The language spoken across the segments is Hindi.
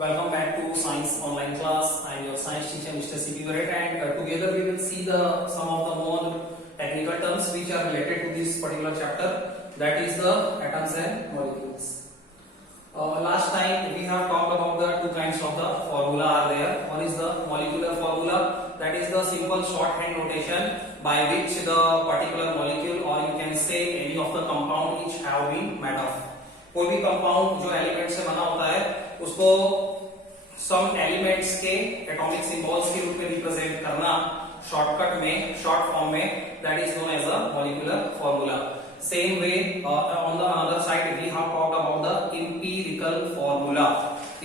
Welcome back to Science Online Class. I am your science teacher, Mr. C.P. Barrett, and together we will see some of the more technical terms which are related to this particular chapter. That is the atoms and molecules. Last time we have talked about the two kinds of the formula are there. One is the molecular formula, that is the simple shorthand notation by which the particular molecule, or you can say any of the compound which have been made of. कोई भी कंपाउंड जो एलिमेंट से बना होता है उसको सम एलिमेंट्स के एटॉमिक सिंबल्स के रूप में रिप्रेजेंट करना शॉर्टकट में, शॉर्ट फॉर्म में, that is known as a molecular formula. Same way on the other side we have talked about the empirical formula.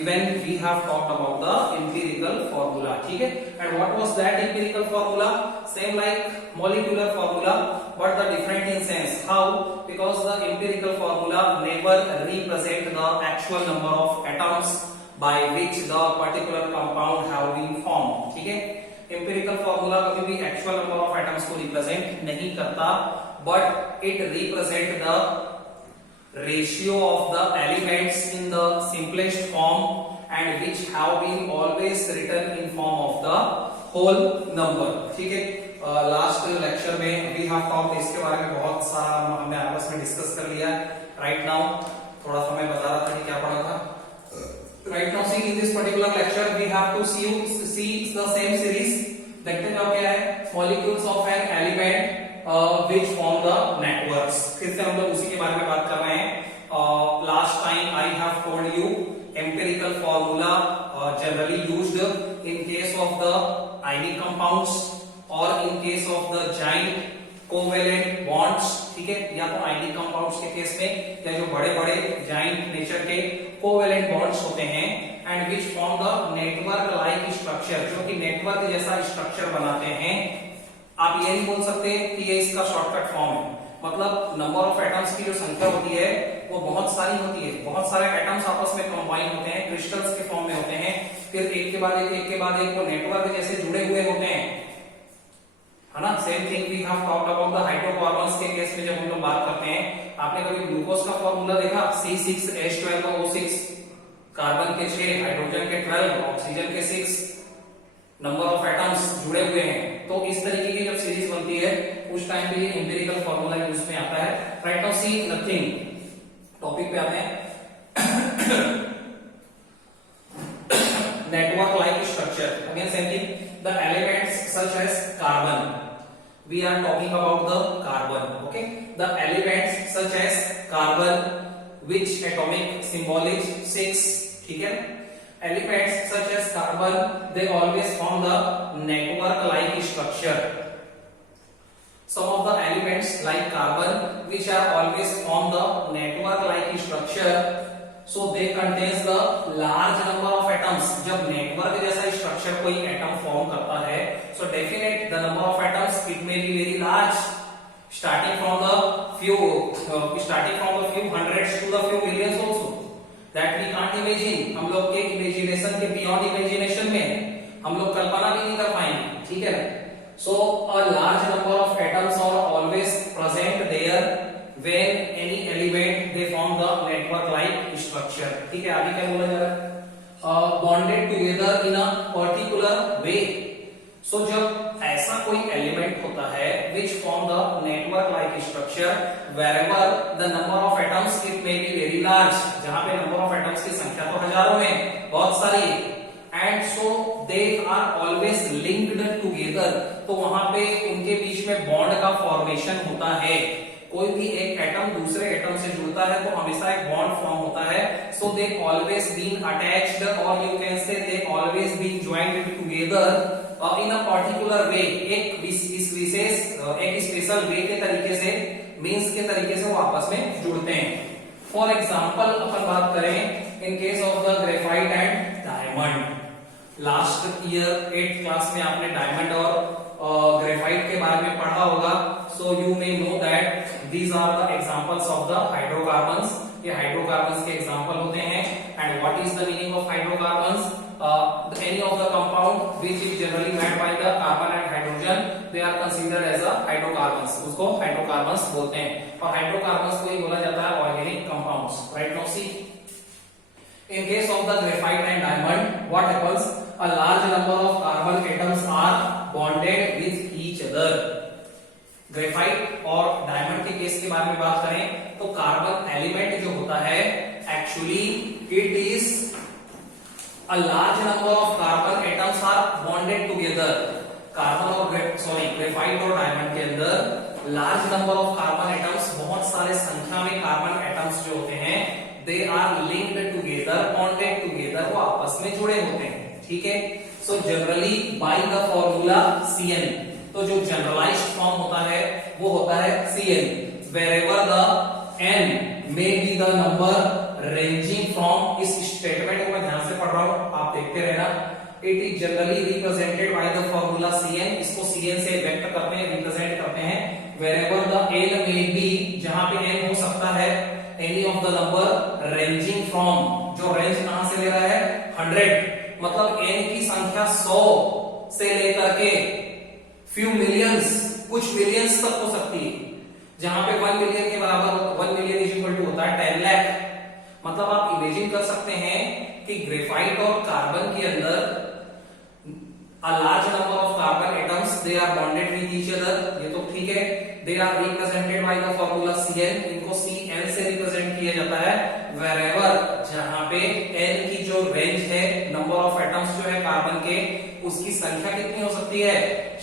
Even we have talked about the empirical formula. ठीक है? And what was that empirical formula? Same like molecular formula, but the different in sense. How? Because the empirical formula never represent the actual number of atoms by which the particular compound have been formed. ठीक है? Empirical formula कभी भी actual number of atoms को represent नहीं करता, but it represent the ratio of the elements in the simplest form and which have been always written in form of the whole number. ठीक है? लास्ट लेक्चर में we have talked इसके बारे में बहुत सारा हमने आपस में डिस्कस कर लिया. राइट नाउ थोड़ा सा मैं बता रहा था कि क्या पढ़ा था. Right now, see in this particular lecture we have to see the same series. देखते जाओ क्या है, molecules of an element which form the networks. फिर से हम लोग उसी के बारे में बात कर रहे हैं. Last time I have told you empirical formula generally used in case of the ionic compounds or in case of the giant covalent bonds. ठीक है? या तो आयनिक कंपाउंड्स के केस में या जो बड़े बड़े जाइंट नेचर के कोवेलेंट बॉन्ड्स होते हैं and which form the network like structure, जो कि नेटवर्क जैसा स्ट्रक्चर बनाते हैं. आप ये नहीं बोल सकते कि ये इसका शॉर्टकट फॉर्म है. मतलब नंबर ऑफ एटम्स की जो संख्या होती है वो बहुत सारी होती है. बहुत सारे एटम्स आपस में कंबाइन होते हैं, क्रिस्टल्स के फॉर्म में होते हैं, फिर एक के बाद एक वो नेटवर्क जैसे जुड़े हुए होते हैं, है ना. Same thing we have talked about the hydrocarbons के केस में जब हम लोग बात करते हैं. आपने कभी ग्लूकोज का फॉर्मूला देखा? C6H12O6, कार्बन के 6, हाइड्रोजन के 12, ऑक्सीजन के 6, नंबर ऑफ एटम्स जुड़े हुए हैं. तो इस तरीके की जब सीरीज बनती है उस टाइम पे ये एम्पिरिकल फॉर्मूला यूज में आता है. Right now see nothing, topic पे आते हैं. Network like structure, again same thing, the elements such as carbon. We are talking about the carbon. Okay, the elements such as carbon which atomic symbol is 6. ठीक है? Elements such as carbon they always form the network like structure. Some of the elements like carbon which are always form the network like structure, so they contains the large number of atoms. जब नेटवर्क जैसा स्ट्रक्चर कोई एटम फॉर्म करता है, so definite the number of atoms it may be very large, starting from the few hundreds to the few millions also, that we can't imagine. हम लोग के इमेजिनेशन के बियॉन्ड इमेजिनेशन में हम लोग कल्पना भी नहीं कर पाएंगे. ठीक है ना? So a large number of atoms are always present there when any element they form the network like structure. ठीक है? आगे क्या बोला जा रहा है? Bonded together in a particular way. So जब ऐसा कोई एलिमेंट होता है which form the network like structure wherever the number of atoms it may be very large, जहां पे number of atoms की संख्या तो हजारों में बहुत सारी, and so they are always linked together. तो वहां पे उनके बीच में बॉन्ड का फॉर्मेशन होता है. कोई भी एक एटम दूसरे एटम से जुड़ता है तो हमेशा एक बॉन्ड फॉर्म होता है. So they always been attached, और you can say they always been joined together in a particular way. एक विशेष एक स्पेशल वे के तरीके से, मींस के तरीके से वो आपस में जुड़ते हैं. फॉर एग्जांपल अपन बात करें in case of the graphite and diamond. Last year 8th class में आपने डायमंड और ग्रेफाइट के बारे में पढ़ा होगा. So you may know that these are the examples of the hydrocarbons. ये हाइड्रोकार्बन्स के एग्जांपल होते हैं. And what is the meaning of hydrocarbons? Any of the compound which is generally made by the carbon and hydrogen, they are considered as a hydrocarbons. उसको हाइड्रोकार्बन्स बोलते हैं. और हाइड्रोकार्बन्स को ही बोला जाता है organic compounds. Right now C In case of the graphite and diamond, what happens? A large number of carbon atoms are bonded with each other. Graphite और डायमंड के केस के बारे में बात करें तो कार्बन एलिमेंट जो होता है actually it is a large number of carbon atoms are bonded together. Carbon और ग्रेफाइट और डायमंड के अंदर large number of carbon atoms, बहुत सारे संख्या में कार्बन एटम्स जो होते हैं they are linked together, bonded together, वो आपस में जुड़े होते हैं. ठीक है. So generally by the formula Cn, तो जो जनरलाइज्ड फॉर्म होता है वो होता है Cn, wherever the n may be the number ranging from, इस स्टेटमेंट को मैं ध्यान से पढ़ रहा हूं, आप देखते रहना. It is generally represented by the formula Cn, इसको Cn से व्यक्त करते हैं, रिप्रेजेंट करते हैं. wherever the n may be, जहां पे n हो सकता है, any of the number ranging from, जो रेंज कहां से ले रहा है 100, मतलब n की संख्या 100 से लेकर के फ्यू मिलियंस, कुछ मिलियंस तक हो सकती है. जहां पे 1 मिलियन के बराबर, 1 मिलियन इज इक्वल टू होता है 10 लाख. मतलब आप इमेजिन कर सकते हैं कि ग्रेफाइट और कार्बन के अंदर a large number of carbon atoms, they are bonded with each other. ये तो ठीक है. They are represented by the formula Cn, इनको Cn से रिप्रेजेंट किया जाता है. wherever, जहां पे n की जो रेंज है, नंबर ऑफ एटम्स जो है कार्बन के, उसकी संख्या कितनी हो सकती है,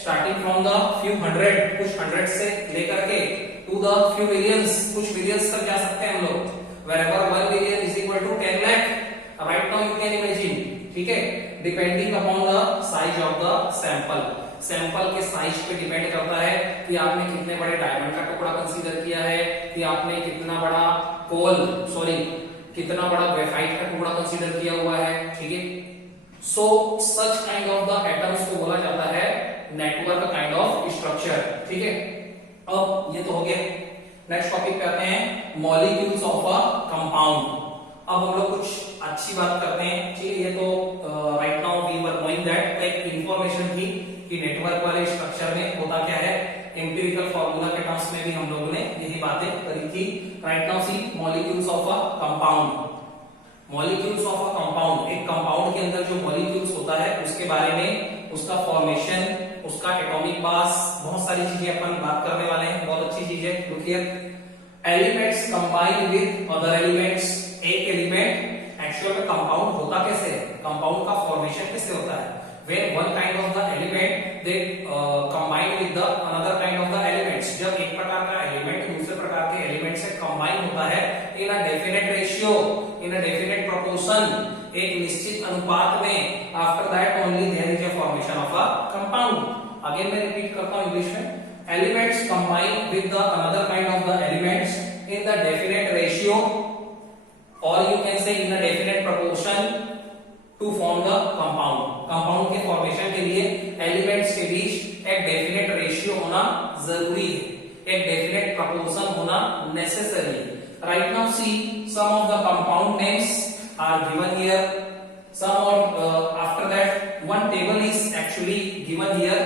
starting from the few hundred, कुछ हंड्रेड से लेकर के टू द फ्यू मिलियंस, कुछ मिलियंस तक जा सकते हैं हम लोग. wherever 1 million is equal to 10 lakh. right now you can imagine. ठीक है. Depending upon the size of the sample, sample के साइज पे डिपेंड करता है कि आपने कितने बड़े डायमंड का टुकड़ा कंसीडर किया है, कि आपने कितना बड़ा कितना बड़ा ग्रेफाइट का टुकड़ा कंसीडर किया हुआ है. ठीक है. So such kind of the atoms को बोला जाता है नेटवर्क काइंड ऑफ स्ट्रक्चर. ठीक है. अब ये तो हो गया. नेक्स्ट टॉपिक पे आते हैं, मॉलिक्यूल्स ऑफ अ कंपाउंड. अब हम लोग कुछ अच्छी बात करते हैं. ठीक है. ये तो right now we were knowing that, एक इंफॉर्मेशन थी कि नेटवर्क वाले स्ट्रक्चर में होता क्या है. एम्पिरिकल फार्मूला के टर्म्स में भी हम लोगों ने यही बातें करी थी. Right now C molecules of a compound. Molecules of a compound, एक कंपाउंड के अंदर जो मॉलिक्यूल्स होता है उसके बारे में, उसका फॉर्मेशन, उसका एटॉमिक मास, बहुत सारी चीजें अपन बात करने वाले हैं. बहुत अच्छी चीज है. Look here. Elements combine with other elements. एक एलिमेंट एक्चुअल में कंपाउंड होता कैसे है, कंपाउंड का फॉर्मेशन कैसे होता है. when one kind of the element they combine with the another kind of the elements. जब एक प्रकार का एलिमेंट दूसरे प्रकार के एलिमेंट से कंबाइन होता है in a definite ratio, in a definite proportion, एक निश्चित अनुपात में, after that only there is a formation of a compound. again मैं रिपीट करता हूँ इंग्लिश में. elements combine with the another kind of the elements in the definite ratio, or you can say in a definite proportion to form the compound. Compound के फॉर्मेशन के लिए एलिमेंट्स के बीच एक डेफिनेट रेशियो होना जरूरी है, एक डेफिनेट प्रोपोर्शन होना necessary. Right now see some of the compound names are given here. Some और after that one table is actually given here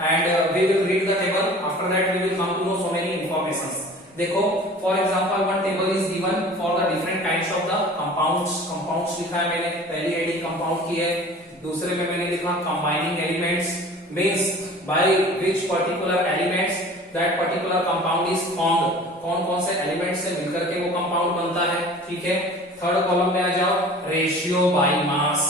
and we will read the table. After that we will come to know so many informations. देखो for example one table is given for the different kinds of the compounds. Compounds लिखा है मैंने, पहली आईडी कंपाउंड की है, दूसरे में मैंने लिखा combining elements, means by which particular elements that particular compound is formed. कौन कौन से एलिमेंट से मिलकर के वो कंपाउंड बनता है. ठीक है. थर्ड कॉलम में आ जाओ, रेशियो बाय मास.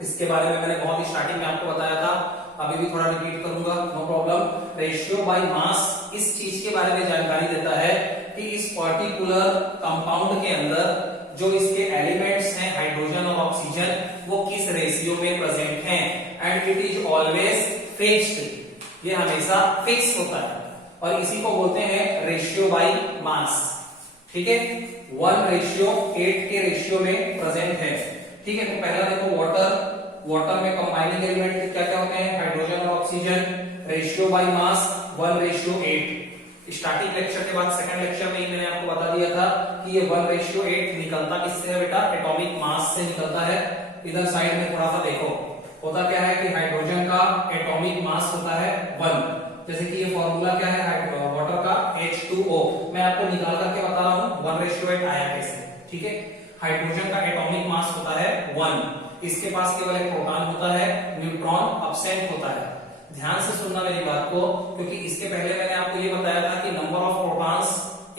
इसके बारे में मैंने बहुत ही स्टार्टिंग में आपको बताया था, अभी भी थोड़ा रिपीट करूंगा, no problem. Ratio by mass इस चीज के बारे में जानकारी देता है कि इस पर्टिकुलर कंपाउंड के अंदर जो इसके एलिमेंट्स हैं हाइड्रोजन और ऑक्सीजन, वो किस रेशियो में प्रेजेंट हैं. And it is always fixed, ये हमेशा फिक्स होता है और इसी को बोलते हैं रेशियो बाय मास. ठीक है. 1:8 के रेशियो में प्रेजेंट है. ठीक है. तो पहला देखो वाटर. वाटर में कंबाइनिंग एलिमेंट क्या क्या होते हैं, हाइड्रोजन और oxygen. Ratio by mass 1:8. Starting lecture के बाद सेकंड लेक्चर में ही मैंने आपको बता दिया था कि ये 1:8 निकलता किससे है बेटा, एटॉमिक मास से निकलता है. इधर साइड में थोड़ा सा देखो, होता क्या है कि हाइड्रोजन का एटॉमिक मास होता है 1. जैसे कि ये फॉर्मूला क्या है वाटर का H2O, मैं आपको निकाल करके बता रहा हूं 1:8 आया कैसे. ठीक है. हाइड्रोजन का एटॉमिक मास होता है 1। इसके पास केवल एक प्रोटॉन होता है, न्यूट्रॉन अब्सेंट होता है। ध्यान से सुनना मेरी बात को, क्योंकि इसके पहले मैंने आपको ये बताया था कि number of protons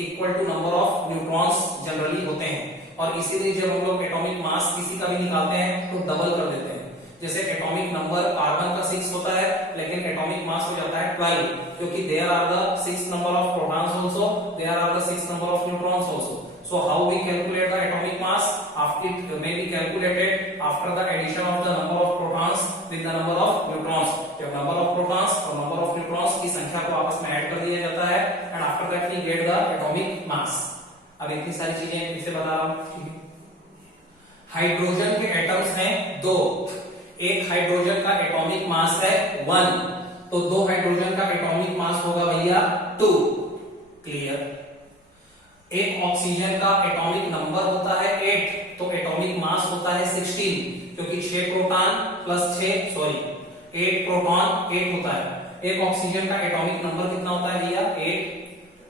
equal to number of neutrons generally होते हैं, और इसीलिए जब हम लोग एटॉमिक मास किसी का भी निकालते हैं तो डबल कर देते हैं। जैसे एटॉमिक नंबर कार्बन का 6 होता है, लेकिन एटॉमिक मास हो जाता है 12, क्योंकि there are the 6 number of protons also, there are the 6 number of neutrons also. So how we calculate the atomic mass? After it may be calculated after the addition of the number of protons with the number of neutrons. जब number of protons और number of neutrons की संख्या को आपस में ऐड कर दिया जाता है, and after that we get the atomic mass. अब इतनी सारी चीजें फिर से बता रहा हूं। हाइड्रोजन के एटम्स हैं 2, एक हाइड्रोजन का एटॉमिक मास है 1, तो 2 हाइड्रोजन का एटॉमिक मास होगा भैया 2। क्लियर? एक ऑक्सीजन का एटॉमिक नंबर होता है 8, तो एटॉमिक मास होता है 16, क्योंकि 6 प्रोटॉन प्लस 8 प्रोटॉन 8 होता है। एक ऑक्सीजन का एटॉमिक नंबर कितना होता है भैया 8,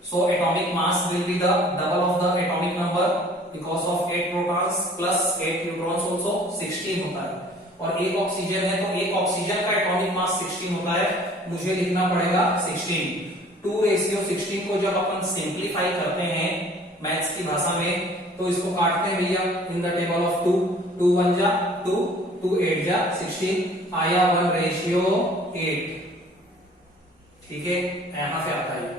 so atomic mass will be the double of the atomic number because of 8 protons plus 8 neutrons also 16 होता है। और एक ऑक्सीजन है, तो एक ऑक्सीजन का एटॉमिक मास 16 होता है, मुझे लिखना पड़ेगा 16। 2:16 को जब अपन सिंप्लीफाई करते हैं मैथ्स की भाषा में, तो इसको काटते हैं भैया इन द टेबल ऑफ 2, 2 1 जा 2, 2 8 जा 16, आया 1:8। ठीक है, यहां से आता है।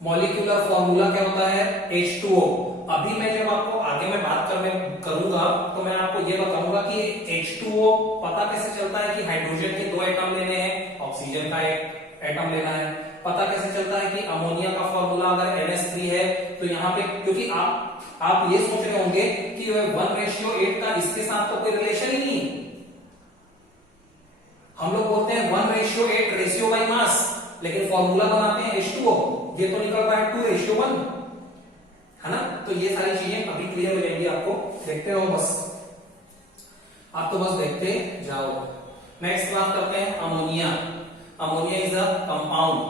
मॉलिक्यूलर फॉर्मूला क्या होता है H2O। अभी मैं जब आपको आगे में बात करूंगा तो मैं आपको ये बताऊंगा कि H2O पता कैसे चलता है कि हाइड्रोजन के 2 एटम लेने हैं, ऑक्सीजन का 1 एटम लेना है। पता कैसे चलता है कि अमोनिया का फॉर्मूला अगर NH3 है, तो यहाँ पे क्योंकि आप ये सोच रहे होंगे कि 1:8 का इसके साथ तो कोई रिलेशन ही नहीं। हम लोग बोलते हैं 1:8 रेशियो बाय मास, लेकिन फॉर्मूला बनाते हैं H2O, ये तो निकल रहा है 2:1, है ना। तो ये सारी चीजें अभी क्लियर हो जाएंगी आपको, देखते रहो बस, आप तो बस देखते जाओ। नेक्स्ट बात करते हैं ammonia. Ammonia is a compound,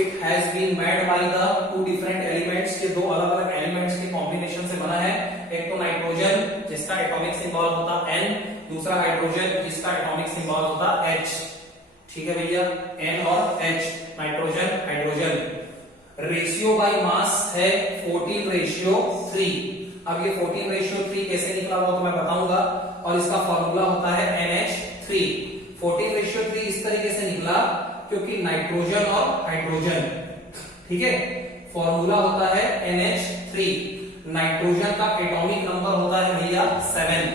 it has been made by the 2 different elements, ये 2 अलग अलग एलिमेंट्स के कॉम्बिनेशन से बना है। एक तो नाइट्रोजन जिसका एटॉमिक सिंबल होता N, दूसरा हाइड्रोजन जिसका एटॉमिक सिंबल होता H। ठीक है भैया, N और H, nitrogen hydrogen. Ratio by मास है 14:3। अब ये 14:3 कैसे निकला वो तो मैं बताऊंगा, और इसका फॉर्मूला होता है NH3। 14:3 इस तरीके से निकला क्योंकि नाइट्रोजन और हाइड्रोजन, ठीक है, फॉर्मूला होता है NH3। नाइट्रोजन का एटॉमिक नंबर होता है भैया 7।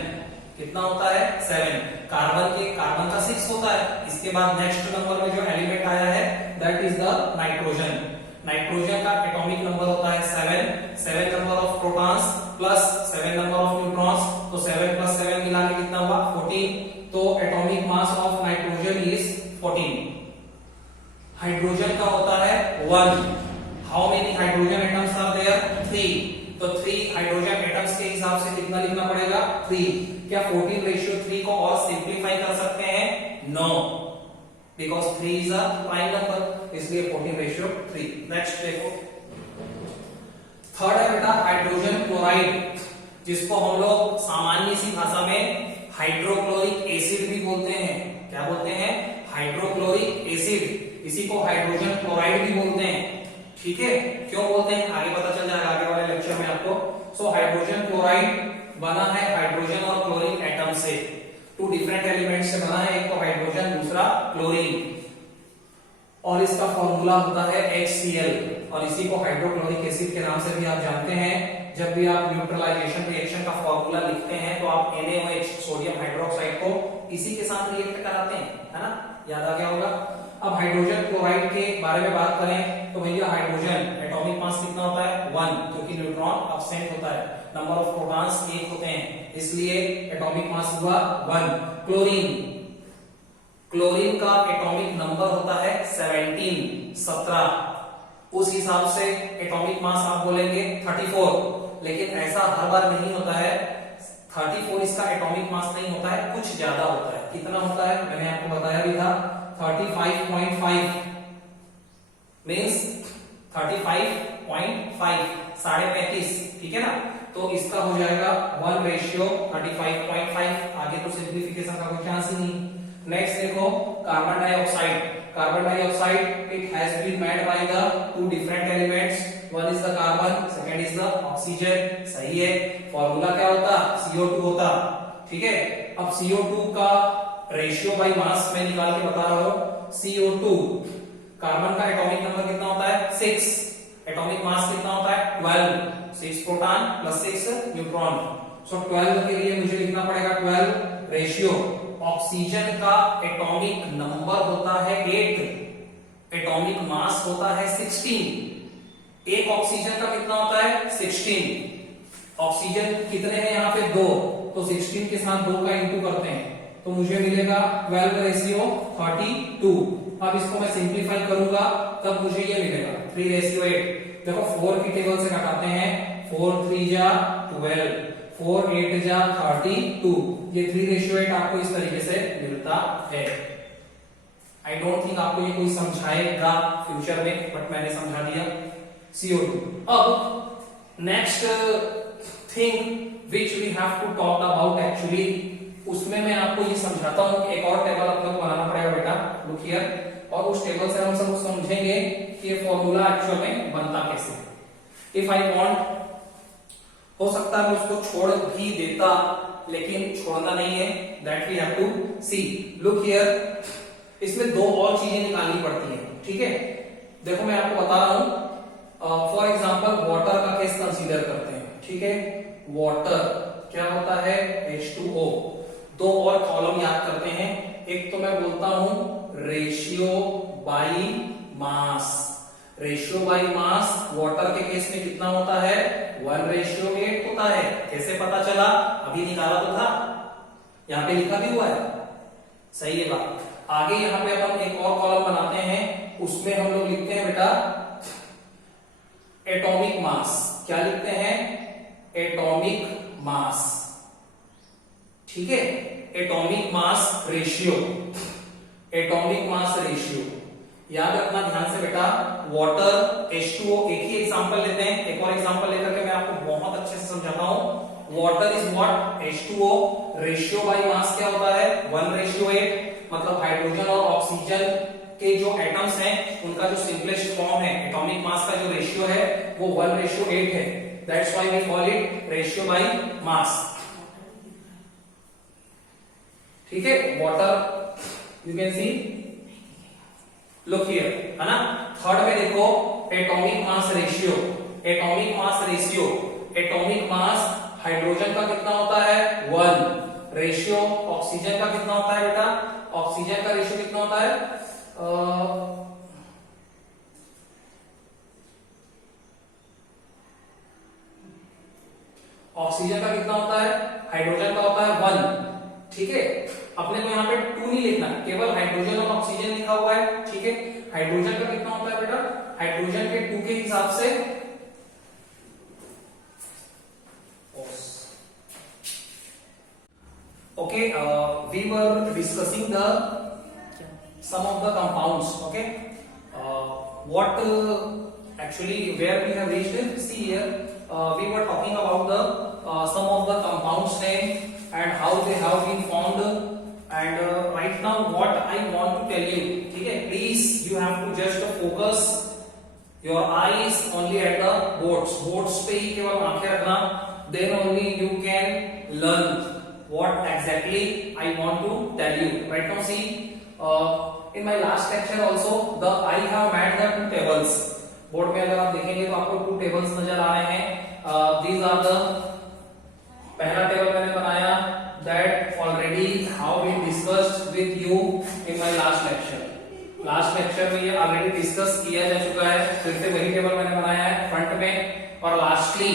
कितना होता है 7। कार्बन का 6 होता है। इसके बाद नेक्स्ट नंबर में जो एलिमेंट आया है that is the nitrogen. Nitrogen का एटॉमिक नंबर होता है 7 number of protons plus 7 number of neutrons, तो 7 प्लस 7 मिला के कितना हुआ 14, तो atomic mass of nitrogen is 14। Hydrogen का होता है 1। How many hydrogen atoms are there 3, तो 3 हाइड्रोजन एटम्स के हिसाब से कितना लिखना पड़ेगा 3। क्या 14:3 को और सिंप्लीफाई कर सकते हैं? No, because 3 is a prime number, इसलिए 14:3। नेक्स्ट देखो, थर्ड है बेटा हाइड्रोजन क्लोराइड, जिसको हम लोग सामान्य सी भाषा में हाइड्रोक्लोरिक एसिड भी बोलते हैं। क्या बोलते हैं? Hydrochloric acid. इसी को हाइड्रोजन क्लोराइड भी बोलते हैं। ठीक है, क्यों बोलते हैं आगे पता चल जाएगा आगे वाले लेक्चर में आपको। सो हाइड्रोजन क्लोराइड बना है हाइड्रोजन और क्लोरीन एटम से, 2 डिफरेंट एलिमेंट से बना है, एक तो हाइड्रोजन दूसरा क्लोरीन, और इसका फॉर्मूला होता है HCl, और इसी को हाइड्रोक्लोरिक एसिड के नाम से भी आप जानते हैं। जब भी आप न्यूट्रलाइजेशन रिएक्शन का फॉर्मूला लिखते हैं तो आप NaOH सोडियम हाइड्रोक्साइड को इसी के साथ रिएक्ट कराते हैं, है ना, याद आ गया होगा। अब हाइड्रोजन क्लोराइड के बारे में बात करें तो भैया हाइड्रोजन एटॉमिक मास कितना होता है 1, क्योंकि न्यूट्रॉन अब्सेंट होता है, नंबर ऑफ प्रोटॉन्स 1 होते हैं, इसलिए एटॉमिक मास हुआ 1। क्लोरीन का एटॉमिक नंबर होता है 17। उस हिसाब से एटॉमिक मास आप बोलेंगे 34, लेकिन ऐसा हर बार नहीं होता है। 34 इसका एटॉमिक मास नहीं होता है, कुछ ज्यादा होता है। कितना होता है मैंने आपको बताया भी था, 35.5 मींस 35.5, 35.5, ठीक है ना। तो इसका हो जाएगा 1:35.5। आगे तो सिंप्लीफिकेशन का कोई चांस ही नहीं। नेक्स्ट देखो carbon dioxide. Carbon dioxide it has been made by the two different elements, one is the carbon, second is the oxygen. सही है। फॉर्मूला क्या होता? CO2 होता। ठीक है। अब CO2 का रेशियो बाय मास में निकाल के बता रहा हूं। CO2 कार्बन का एटॉमिक नंबर कितना होता है? 6। एटॉमिक मास कितना होता है? 12। 6 प्रोटॉन प्लस 6 न्यूट्रॉन। सो 12 के लिए मुझे लिखना पड़ेगा 12 रेशियो। ऑक्सीजन का एटॉमिक नंबर होता है 8, एटॉमिक मास होता है 16। एक ऑक्सीजन का कितना होता है? 16। ऑक्सीजन कितने हैं यहाँ पे? 2, तो 16 के साथ 2 का इंटू करते हैं तो मुझे मिलेगा 12 रेशियो 32। अब इसको मैं सिंप्लीफाई करूंगा तब मुझे ये मिलेगा 3:8। देखो 4 की टेबल से घटाते हैं। 4 3 जा 12, 4 8 जा 32। ये 3:8 आपको इस तरीके से मिलता है। आई डोंट थिंक आपको ये कोई समझाएगा फ्यूचर में, बट मैंने समझा दिया। CO2। अब next thing which we have to talk about actually, उसमें मैं आपको ये समझाता हूं। एक और टेबल अपने को बनाना पड़ेगा बेटा, लुक हियर, और उस टेबल से हम सब समझेंगे कि ये फॉर्मूला एक्चुअल में बनता कैसे। इफ आई वांट, हो सकता है मैं उसको छोड़ भी देता, लेकिन छोड़ना नहीं है। That we have to see. Look here, इसमें 2 और चीजें निकालनी पड़ती हैं। ठीक है। देखो मैं आपको बता रहा हूं। फॉर एग्जाम्पल वाटर का केस कंसीडर करते हैं। ठीक है। वाटर क्या होता है? H2O। 2 और कॉलम याद करते हैं। एक तो मैं बोलता हूं ratio by mass. Ratio by mass water के केस में कितना होता है? 1:8 होता है। कैसे पता चला? अभी निकाला तो था, यहां पे लिखा भी हुआ है। सही है बात। आगे यहां पे अपन एक और कॉलम बनाते हैं, उसमें हम लोग लिखते हैं बेटा एटॉमिक मास। क्या लिखते हैं? Atomic mass. ठीक है। Atomic mass ratio. Atomic mass ratio याद रखना ध्यान से बेटा। वाटर H2O, एक ही एग्जांपल लेते हैं। एक और एग्जांपल लेकर के मैं आपको बहुत अच्छे से समझाता हूं। Water is what? H2O। Ratio by मास क्या होता है? 1:8। मतलब हाइड्रोजन और ऑक्सीजन के जो एटम्स हैं उनका जो सिंपलेस्ट फॉर्म है, एटॉमिक मास का जो रेशियो है वो 1:8 है। That's why we call it ratio by mass. ठीक है। Water you can see, look here, है ना। थर्ड में देखो atomic mass ratio. Atomic mass ratio, atomic mass hydrogen का कितना होता है? 1। रेशियो ऑक्सीजन का कितना होता है बेटा? ऑक्सीजन का रेशियो कितना होता है? ऑक्सीजन का कितना होता है? हाइड्रोजन का होता है 1। ठीक है। अपने को यहाँ पे 2 नहीं लिखना, केवल हाइड्रोजन और ऑक्सीजन लिखा हुआ है। ठीक है। हाइड्रोजन का कितना होता है बेटा? हाइड्रोजन के 2 के हिसाब से okay, we were discussing the some of the compounds. Okay, what actually where we have reached, see here, we were talking about the some of the compounds name and how they have been formed, and right now what I want to tell you, ठीक है, please you have to just focus your eyes only at the boards पे ही केवल आंखें रखना, then only you can learn what exactly I want to tell you. Right now see, in my last lecture also I have made the 2 tables. Board में अगर आप देखेंगे तो आपको 2 टेबल्स नजर आ रहे हैं. These are the, पहला टेबल मैंने बनाया, that already how we discussed with you in my last lecture. Last lecture में ये ऑलरेडी डिस्कस किया जा चुका है. फिर से वही टेबल मैंने बनाया है फ्रंट में, और लास्टली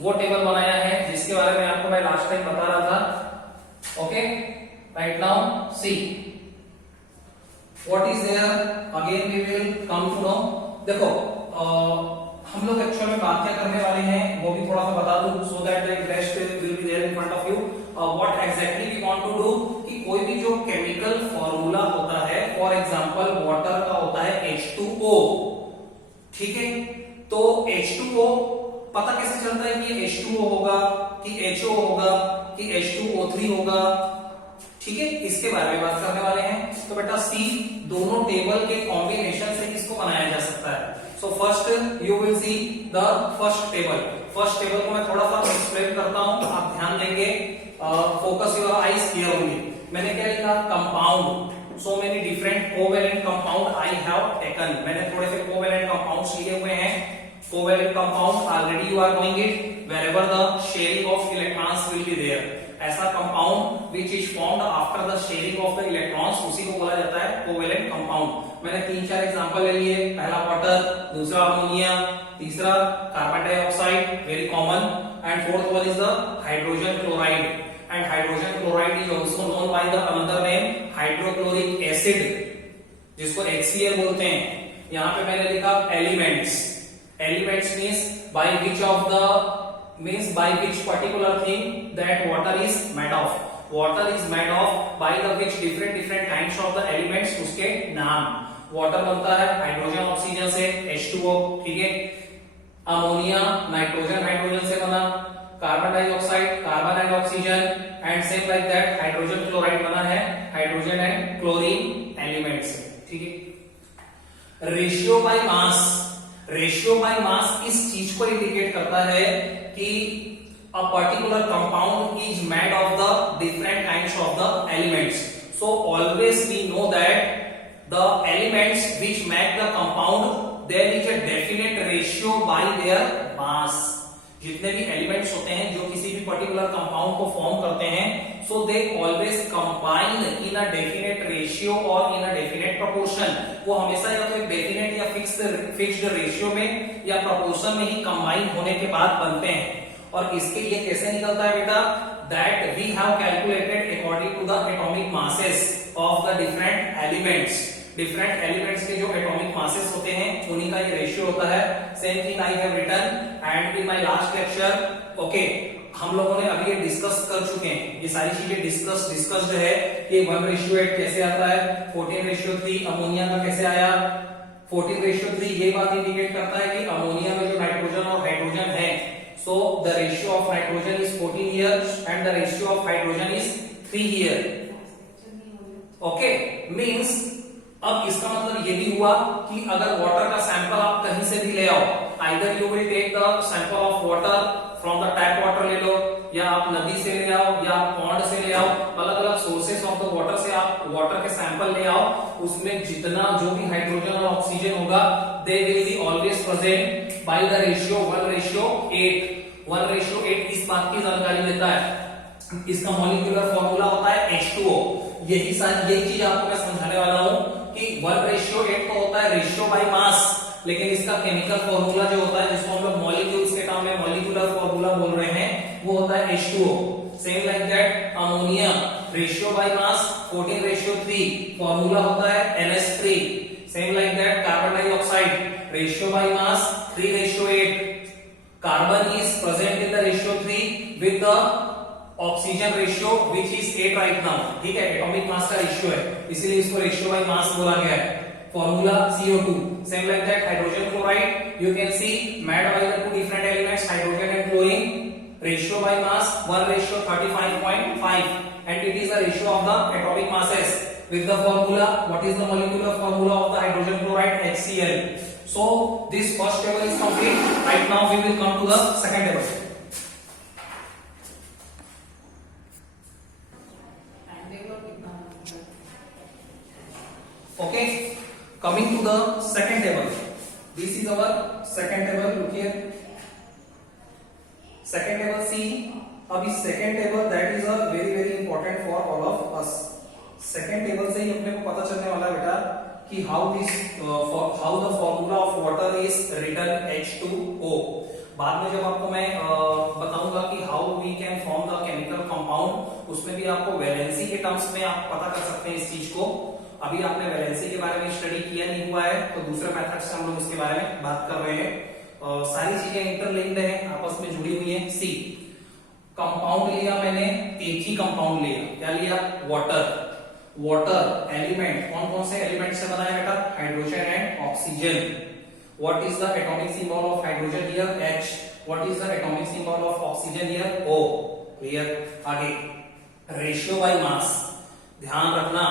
वो टेबल बनाया है जिसके बारे में आपको मैं लास्ट टाइम बता रहा था. Okay, right now see what is there, again we will come to know. देखो हम लोग एक्चुअल में बात क्या करने वाले हैं वो भी थोड़ा सा बता दूं, so that the interest will be there in front of you. What exactly we want to do, कि कोई भी जो केमिकल फॉर्मूला होता है, फॉर एग्जांपल वाटर का होता है H2O. ठीक है, तो H2O पता कैसे चलता है कि ये H2O होगा कि HO होगा कि H2O3 होगा, ठीक है, इसके बारे में बात करने वाले हैं। तो बेटा सी, दोनों टेबल के कॉम्बिनेशन से इसको बनाया जा सकता है। So first you will see the first table. First table को मैं थोड़ा सा एक्सप्लेन करता हूं, आप ध्यान देंगे, focus your eyes here only. मैंने क्या लिखा, compound, so many different covalent compound I have taken। मैंने थोड़े से covalent compounds लिए हुए हैं। covalent compound already you are knowing it, wherever the sharing of electrons will be there। ऐसा compound which is formed after the sharing of the electrons, उसी को बोला जाता है covalent compound। मैंने 3-4 एग्जांपल ले लिए, पहला वाटर, दूसरा अमोनिया, तीसरा carbon dioxide, very common, and fourth one is the hydrogen chloride. And hydrogen chloride is also known by the another name hydrochloric acid, जिसको HCl बोलते हैं। यहाँ पे मैंने लिखा elements। Elements means by which particular thing that water is made of। Water is made of by the which different kinds of the elements, उसके नाम। वाटर बनता है हाइड्रोजन ऑक्सीजन से H2O, ठीक है। अमोनिया नाइट्रोजन हाइड्रोजन से बना, carbon dioxide carbon and oxygen, and same like that hydrogen chloride बना है हाइड्रोजन एंड क्लोरीन एलिमेंट से, ठीक है। Ratio by mass, ratio by mass इस चीज को इंडिकेट करता है कि a particular compound is made of the different kinds of the elements. So always we know that the elements which make the compound there is a definite ratio by their mass. जितने भी एलिमेंट्स होते हैं जो किसी भी पर्टिकुलर कंपाउंड को फॉर्म करते हैं, so they always combine in a definite ratio और इन अ डेफिनेट प्रोपोर्शन। वो हमेशा या तो एक डेफिनेट या फिक्स्ड रेशियो में या प्रोपोर्शन में ही कंबाइन होने के बाद बनते हैं। और इसके ये कैसे निकलता है बेटा, that we have calculated according to the atomic masses of the different elements. Different elements के जो एटॉमिक मासेस होते हैं उन्हीं का ये रेशियो होता है। Same thing I have written and in my last lecture, okay, हम लोगों ने अभी ये डिस्कस कर चुके हैं, ये सारी चीजें डिस्कस्ड है कि 1:8 कैसे आता है, 14:3 अमोनिया का कैसे आया। 14:3 ये बात इंडिकेट करता है कि अमोनिया में जो नाइट्रोजन और हाइड्रोजन है, so the ratio of nitrogen is 14 here and the ratio of hydrogen is 3 here, okay. Means अब इसका मतलब ये भी हुआ कि अगर वाटर का सैंपल आप कहीं से भी ले आओ, either you will take the sample of water from the tap water ले लो, या आप नदी से ले आओ या पॉन्ड से ले आओ, अलग अलग सोर्सेस ऑफ द वाटर से आप वाटर के सैंपल ले आओ, उसमें जितना जो भी हाइड्रोजन और ऑक्सीजन होगा they will be always present by the ratio 1:8। 1:8 इस बात की जानकारी देता है। इसका मॉलिक्यूलर फॉर्मूला होता है H2O। यही चीज आपको मैं समझाने वाला हूं कि 1:8 तो होता है रेशियो बाय मास, लेकिन इसका केमिकल फॉर्मूला जो होता है, जिसको हम लोग मॉलिक्यूल्स के टर्म में मॉलिक्यूलर फॉर्मूला बोल रहे हैं, वो होता है H2O। Same like that ammonia, ratio by mass 14:3, formula होता है NH3। Same like that carbon dioxide, ratio by mass 3:8, carbon is present in the ratio 3 with the oxygen ratio which is 8 right now, ठीक है, एटॉमिक मास का रेशियो है, इसलिए इसको रेशियो बाय मास बोला गया है। Formula CO2। Same like that hydrogen chloride, you can C made by the two different elements hydrogen and chlorine, ratio by mass 1:35.5 and it is the ratio of the atomic masses with the formula, what is the molecular formula of the hydrogen chloride, HCl। so this first table is complete। right now we will come to the second table। okay, coming to the second table, this is our second table, look here, second table see। अब इस second table that is a very important for all of us. Second table से ही अपने को पता चलने वाला बेटा कि how the formula of water is written H2O। बाद में जब आपको मैं बताऊंगा कि how we can form the chemical compound, उसमें भी आपको वैलेंसी के टर्म्स में आप पता कर सकते हैं इस चीज को। अभी आपने वैलेंसी के बारे में स्टडी किया नहीं हुआ है, तो दूसरे मेथड से हम लोग इसके बारे में बात कर रहे हैं। सारी चीजें इंटरलिंक्ड है, आपस में जुड़ी हुई है। सी, कंपाउंड लिया मैंने, एक ही कंपाउंड लिया, क्या लिया, वाटर। वाटर एलिमेंट कौन कौन से एलिमेंट से बना है बेटा, hydrogen and oxygen. What is the atomic symbol of hydrogen here, H। What is the atomic symbol of oxygen here? O. Clear? आगे रेशियो बाय मास, ध्यान रखना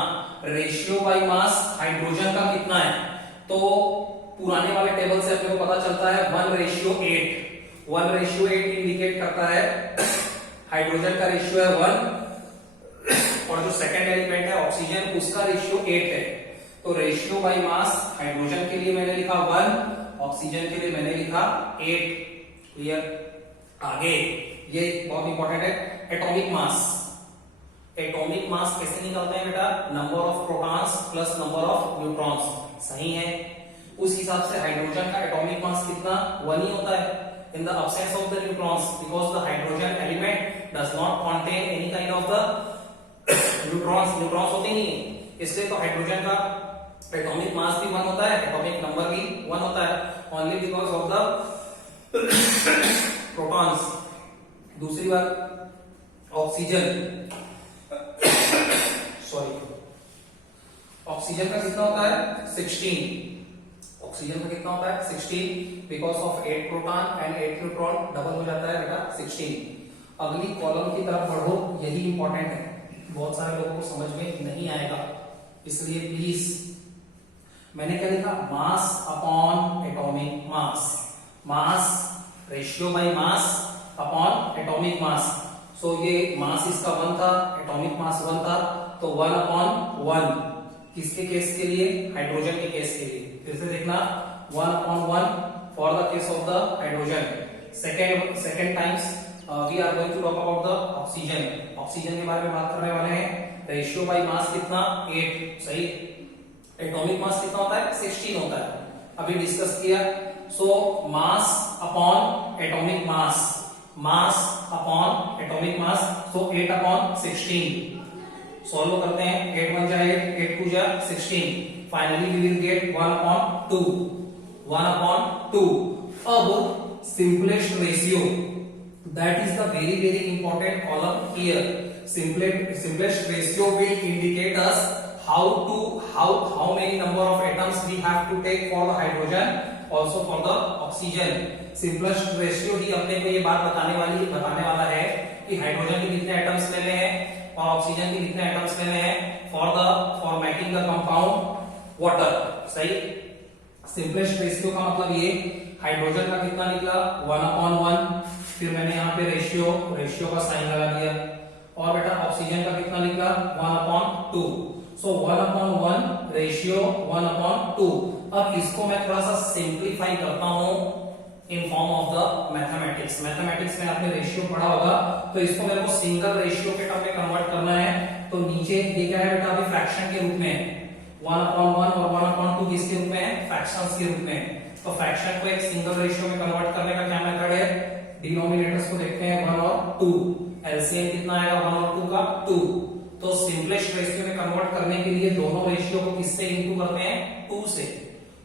रेशियो बाय मास हाइड्रोजन का कितना है, तो पुराने वाले टेबल से अपने को पता चलता है 1:8. 1:8 इंडिकेट करता है हाइड्रोजन का रेशियो है 1 और जो सेकंड एलिमेंट है ऑक्सीजन उसका रेशियो 8 है. तो रेशियो बाय मास हाइड्रोजन के लिए मैंने लिखा 1, ऑक्सीजन के लिए मैंने लिखा 8. क्लियर? आगे ये बहुत इंपॉर्टेंट है, एटॉमिक मास. एटॉमिक मास कैसे निकालते हैं बेटा? Number of protons plus number of neutrons. सही है. उस हिसाब से हाइड्रोजन का एटॉमिक मास कितना? 1 ही होता है in the absence of the neutrons, because the hydrogen element does not contain any kind of the neutrons होते नहीं है, इसलिए तो हाइड्रोजन का एटॉमिक मास भी 1 होता है, एटॉमिक नंबर भी 1 होता है, only because of the protons. दूसरी बात ऑक्सीजन, सॉरी ऑक्सीजन का कितना होता है? 16. ऑक्सीजन का कितना होता है? 16. Because of 8 proton and 8 neutron double हो जाता है बेटा 16. अगली कॉलम की तरफ बढ़ो, यही इंपॉर्टेंट है, बहुत सारे लोगों को समझ में नहीं आएगा, इसलिए प्लीज. मैंने क्या लिखा? Mass upon atomic mass. Mass ratio by mass upon atomic mass. So ये मास इसका 1 था, एटॉमिक मास 1 था, तो 1/1. किसके केस के लिए? हाइड्रोजन के केस के लिए. फिर से देखना 1/1 for the case of the hydrogen. Second times we are going to talk about the oxygen. Oxygen के बारे में बात करने वाले हैं. रेशियो बाय मास कितना? 8. सही. एटॉमिक मास कितना होता है? 16 होता है, अभी डिस्कस किया. So mass upon atomic mass, mass upon atomic mass, so 8/16. Solve करते हैं. 8 1 जा 8, 8 2 जा 16. Finally we will get 1/2. 1/2. अब simplest ratio, that is the very important column here. Simplest ratio will indicate us how many number of atoms we have to take for the hydrogen, also for the oxygen. Simplest ratio ही अपने को ये बात बताने वाला है कि हाइड्रोजन के कितने एटम्स लेने हैं और ऑक्सीजन के कितने एटम्स लेने हैं for making the compound water. सही. सिंपलेस्ट रेशियो का मतलब ये, हाइड्रोजन का कितना निकला? 1/1. फिर मैंने यहाँ पे रेशियो का साइन लगा दिया. और बेटा ऑक्सीजन का कितना निकला? 1/2. सो 1/1 रेशियो 1/2. अब इसको मैं थोड़ा सा सिंप्लीफाई करता हूँ in form of the mathematics. Mathematics में आपने रेशियो पढ़ा होगा, तो इसको मेरे को सिंगल रेशियो के टर्म में कन्वर्ट करना है. तो नीचे ये क्या है बेटा? अभी फ्रैक्शन के रूप में 1/1 और 1/2 किसके रूप में है? फ्रैक्शंस के रूप में. तो फ्रैक्शन को एक सिंगल रेशियो में कन्वर्ट करने का क्या मेथड है? डिनोमिनेटर्स को देखते हैं 1 और 2. एलसीएम कितना आएगा 1 और 2 का? 2. तो सिंपलेस्ट रेशियो में कन्वर्ट करने के लिए दोनों रेशियो को किससे इंटू करते हैं? 2 से,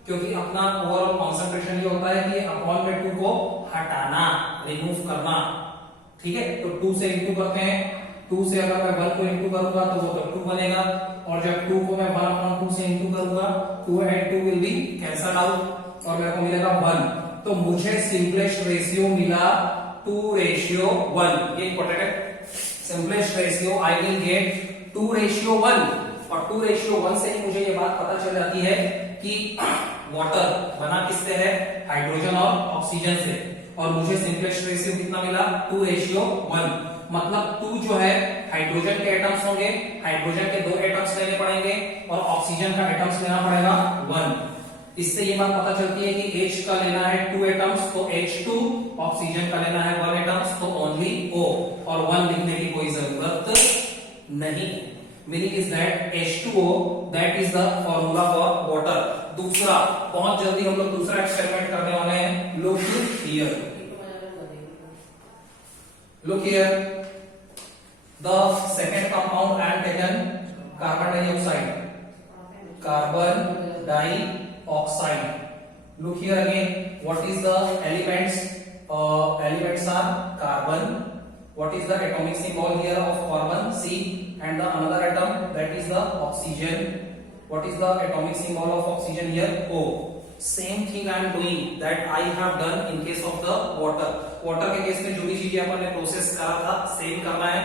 क्योंकि अपना ओवरऑल कॉन्सेंट्रेशन ये होता है कि अपॉन में 2 को हटाना, रिमूव करना. ठीक है, तो 2 से इंटू करते हैं. 2 से अगर मैं 1 को इंटू करूंगा तो वो तो 2 बनेगा, और जब 2 को मैं 1/2 से इंटू करूंगा 2 and 2 will be cancel out और मेरे को मिलेगा 1. तो मुझे सिंपलेस्ट रेशियो मिला 2:1. ये इंपॉर्टेंट है. Simplest ratio I will get 2:1, और 2:1 से ही मुझे ये बात पता चल जाती है कि वाटर बना किससे है? हाइड्रोजन और ऑक्सीजन से. और मुझे सिंपलेस्ट रेशियो कितना मिला? 2:1. मतलब 2 जो है हाइड्रोजन के एटम्स होंगे, हाइड्रोजन के 2 एटम्स लेने पड़ेंगे, और ऑक्सीजन का एटम्स लेना पड़ेगा 1. इससे ये बात पता चलती है कि H का लेना है 2 एटम्स तो H2, ऑक्सीजन का लेना है 1 एटम्स तो ओनली O, और 1 लिखने की कोई जरूरत नहीं. Meaning is that H2O that is the formula for water. दूसरा, बहुत जल्दी हम लोग दूसरा एक्सपेरिमेंट करने वाले हैं. Look here. The second compound I am taken carbon dioxide. Look here again. What is the elements? Elements are carbon. What is the atomic symbol here of carbon? C. And the another atom, that is the oxygen. What is the atomic symbol of oxygen here? O. Same thing I am doing that I have done in case of the water. Water के केस में जो भी चीजें अपन ने प्रोसेस करा था सेम करना है।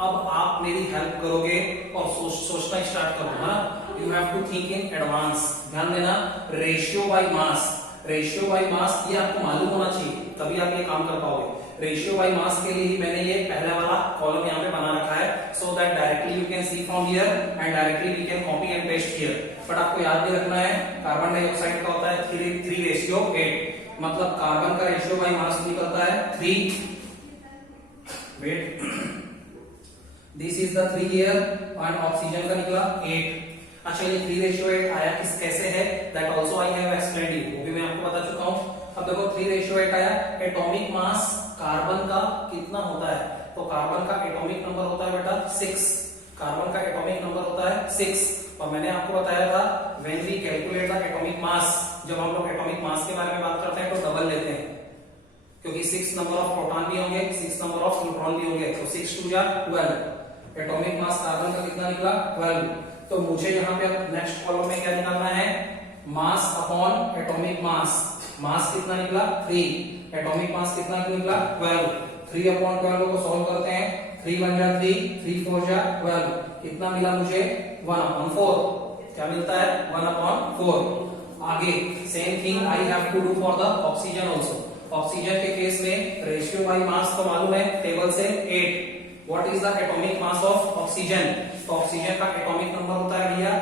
अब आप मेरी हेल्प करोगे और सोचना स्टार्ट करो, है ना। You have to think in advance. ध्यान देना, ratio by mass, ratio by mass ये आपको मालूम होना चाहिए, तभी आप ये काम कर पाओगे। रेशियो बाय मास के लिए ही मैंने ये पहला वाला कॉलम यहाँ पे बना रखा है, so that directly you can see from here and directly we can copy and paste here. But आपको याद भी रखना है कार्बन डाइऑक्साइड का होता है 3:8, मतलब कार्बन का रेशियो बाय मास निकलता है 3। Wait, this is the 3 here and oxygen का निकला 8। अच्छा, ये 3:8 आया किस कैसे है, that also I have explained you, वो भी मैं आपको बता चुका हूं। अब देखो 3:8 आया, एटॉमिक मास कार्बन का कितना होता है, तो कार्बन का एटॉमिक नंबर होता है बेटा 6, कार्बन का एटॉमिक नंबर होता है 6। और मैंने आपको बताया था when we calculate the atomic mass, जब हम लोग एटॉमिक मास के बारे में बात करते हैं तो डबल लेते हैं, क्योंकि 6 नंबर ऑफ प्रोटॉन भी होंगे, 6 नंबर ऑफ न्यूट्रॉन भी होंगे, तो 6 2 जा 12। एटॉमिक मास कार्बन का कितना निकला 12। तो मुझे यहाँ पे नेक्स्ट कॉलम में क्या निकालना है, मास अपॉन एटॉमिक मास। मास कितना निकला 3, एटॉमिक मास कितना निकला 12। 3 अपॉन 12 को सॉल्व करते हैं, 3 1 जा 3, 3 4 जा 12, कितना मिला मुझे 1 अपॉन 4। क्या मिलता है 1 अपॉन 4। आगे same thing I have to do for the oxygen also. Oxygen के केस में रेशियो बाय मास तो मालूम है टेबल से 8। What is the atomic mass of oxygen, तो ऑक्सीजन का एटॉमिक नंबर होता है भैया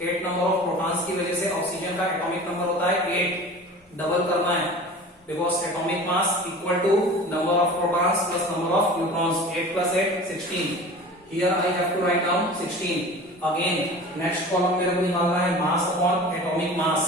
8 नंबर ऑफ प्रोटॉन्स की वजह से ऑक्सीजन का एटॉमिक नंबर होता है 8। डबल करना है because atomic mass equal to number of protons plus number of neutrons. 8 + 8 16। Here I have to write down 16। Again next column मेरे को निकालना है मास अपॉन एटॉमिक मास।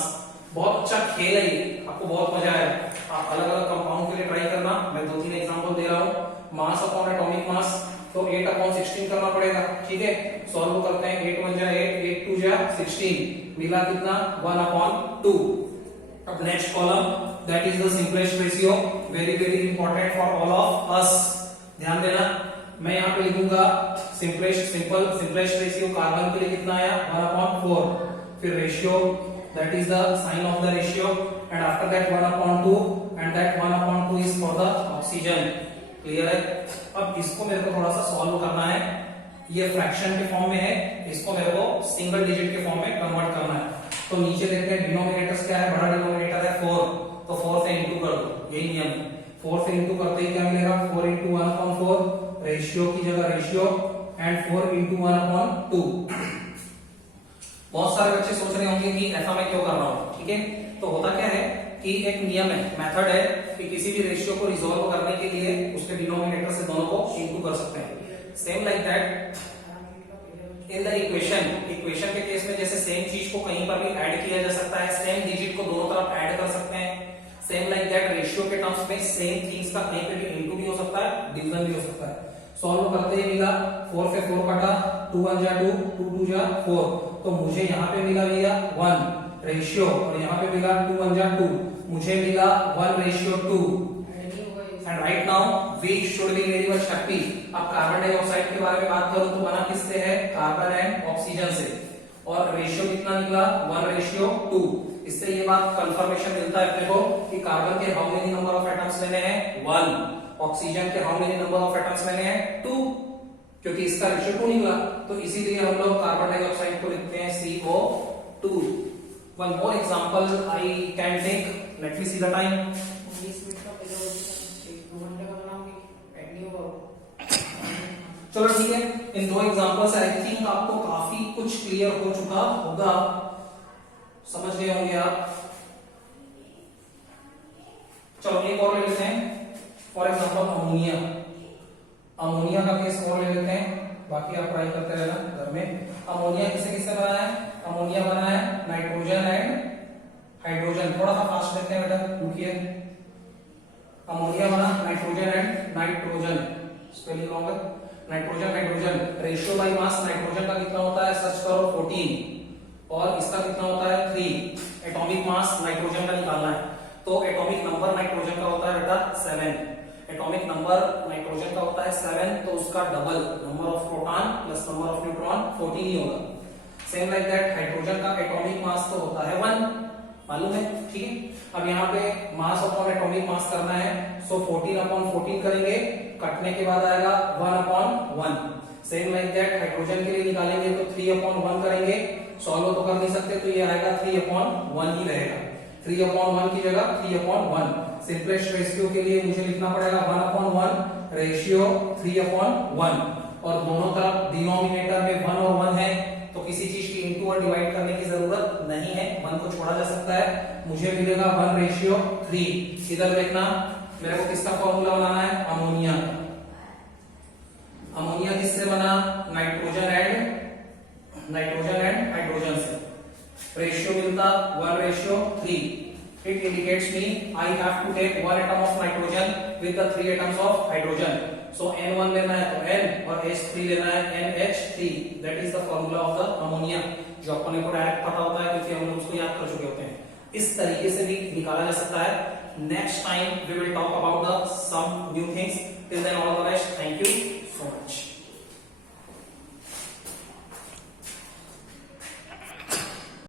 बहुत अच्छा खेल है ये, आपको बहुत मजा आएगा। आप अलग अलग कंपाउंड के लिए ट्राई करना, मैं 2-3 एग्जांपल दे रहा हूं। मास अपॉन एटॉमिक मास, तो 8 अपॉन 16 करना पड़ेगा, ठीक है। सॉल्व करते हैं, 8 1 जा 8, 8 2 जा 16, मिला कितना 1 अपॉन 2। अब next column that is the simplest ratio, very very important for all of अस। ध्यान देना, मैं यहाँ पे लिखूंगा सिंपलेस्ट रेशियो कार्बन के लिए कितना आया 1 अपॉन 4। फिर ratio that is the sign of the ratio and after that 1 upon 2 and that 1 upon 2 is for the oxygen. Clear है। अब इसको मेरे को थोड़ा सा सॉल्व करना है, ये फ्रैक्शन के फॉर्म में है, इसको मेरे को सिंगल डिजिट के फॉर्म में कन्वर्ट करना है। तो नीचे देखते हैं डिनोमिनेटर्स क्या है, बड़ा डिनोमिनेटर है 4, तो 4 से इंटू कर दो, यही नियम है। 4 से इंटू करते ही क्या मिलेगा 4 × 1 अपॉन 4, रेशियो की जगह रेशियो एंड 4 × 1 अपॉन 2। बहुत सारे बच्चे सोच रहे होंगे कि ऐसा मैं क्यों कर रहा हूं, ठीक है। तो होता क्या है कि एक नियम है, मेथड है कि किसी भी रेशियो को रिजॉल्व करने के लिए उसके डिनोमिनेटर से दोनों को इंटू कर सकते हैं। Same like that in the equation के केस में जैसे सेम चीज को कहीं पर भी ऐड किया जा सकता है, सेम डिजिट को दोनों तरफ ऐड कर सकते हैं। सेम लाइक दैट रेशियो के टर्म्स में सेम थिंग्स का कहीं पे भी इंटू भी हो सकता है, डिवीजन भी हो सकता है। सॉल्व करते ही मिला 4 से 4 कटा, 2 1 जा 2, 2 2 जा 4, तो मुझे यहाँ पे मिला भैया 1 रेशियो और यहाँ पे मिला 2 1 जा 2, मुझे मिला 1:2। And right now we should be very much happy. अब कार्बन डाइऑक्साइड के बारे में बात करूं तो बना किससे है, कार्बन एंड ऑक्सीजन से, और रेशियो कितना निकला 1:2। इससे ये बात कंफर्मेशन मिलता है अपने को कि कार्बन के how many number of atoms लेने हैं 1, ऑक्सीजन के how many number of atoms लेने हैं 2, क्योंकि इसका रेशियो 2 निकला। तो इसीलिए हम लोग कार्बन डाइऑक्साइड को लिखते हैं CO2। One more example I can take. Let me see the time. चलो ठीक है, इन 2 एग्जांपल से आई थिंक आपको काफी कुछ क्लियर हो चुका होगा, समझ गए होंगे आप। चलो एक और ले लेते हैं, फॉर एग्जांपल अमोनिया। अमोनिया का केस और ले लेते हैं, बाकी आप ट्राई करते रहना घर में। अमोनिया किससे किससे बना है, अमोनिया बना है नाइट्रोजन एंड हाइड्रोजन। थोड़ा सा फास्ट देखते हैं बेटा, रुकिए। अमोनिया बना nitrogen and nitrogen, spelling wrong है, nitrogen hydrogen. Ratio by mass nitrogen का कितना होता है, सर्च करो 14, और इसका कितना होता है 3। एटॉमिक मास नाइट्रोजन का निकालना है, तो एटॉमिक नंबर नाइट्रोजन का होता है बेटा 7। एटॉमिक नंबर नाइट्रोजन का होता है 7, तो उसका double number of proton plus number of neutron 14 ही होगा। सेम लाइक दैट हाइड्रोजन का एटॉमिक मास तो होता है 1, मालूम है, ठीक है। अब यहाँ पे मास अपॉन एटॉमिक मास करना है, सो 14 अपॉन 14 करेंगे, कटने के बाद आएगा 1 upon 1। Same like that hydrogen के लिए निकालेंगे तो 3 अपॉन 1 करेंगे, सॉल्व तो कर नहीं सकते तो ये आएगा 3 अपॉन 1 ही रहेगा। 3 अपॉन 1 की जगह 3 अपॉन 1। सिंपलेस्ट रेशियो के लिए मुझे लिखना पड़ेगा 1 अपॉन 1 रेशियो 3 अपॉन 1, और दोनों तरफ डिनोमिनेटर में 1 और 1 है तो किसी चीज की इंटू और डिवाइड करने की जरूरत नहीं है, 1 को छोड़ा जा सकता है। मुझे मिलेगा 1 रेशियो 3। इधर देखना, मेरे को किसका फॉर्मूला बनाना है, अमोनिया। अमोनिया किससे बना, नाइट्रोजन एंड हाइड्रोजन से। रेशियो मिलता 1 ratio 3। It indicates me I have to take 1 atom of nitrogen with the 3 atoms of hydrogen. So N1 लेना है तो N और H3 लेना है NH3. That is the formula of the ammonia. जो अपने को डायरेक्ट पता होता है क्योंकि हम लोग उसको याद कर चुके होते हैं। इस तरीके से भी निकाला जा सकता है। Next time we will talk about the some new things. Till then all the best. Thank you so much.